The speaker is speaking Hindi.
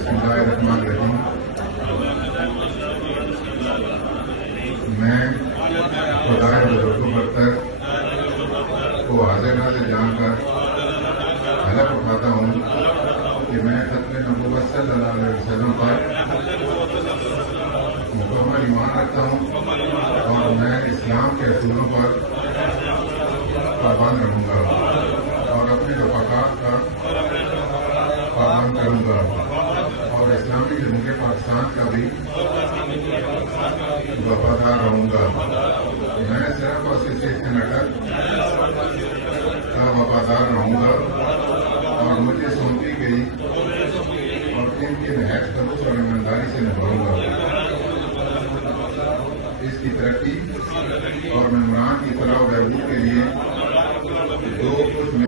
बिस्मिल्लाहिर्रहमानिर्रहीम। मैं खुदाए बुजुर्गों बरतर को हाजिर नाज़िर जानकर हलफ उठाता हूँ कि मैं खत्म नबूवत सल्लल्लाहु अलैहि वसल्लम पर मुकम्मल ईमान रखता हूँ और मैं इस्लाम के असूलों पर पाबंद रहूँगा और अपने रफ़ाक़ात का पाबंद करूँगा और इस्लामी जमहूरियत पाकिस्तान का भी वफादार रहूँगा। मैं सिर्फ और सिर्फ सेनेटर का वफादार रहूँगा और मुझे सौंपी गई और इनके नहायत खलूस और ईमानदारी से निभाऊँगा। इसकी तरक्की और मेहमान की फलाह व बहबूद के लिए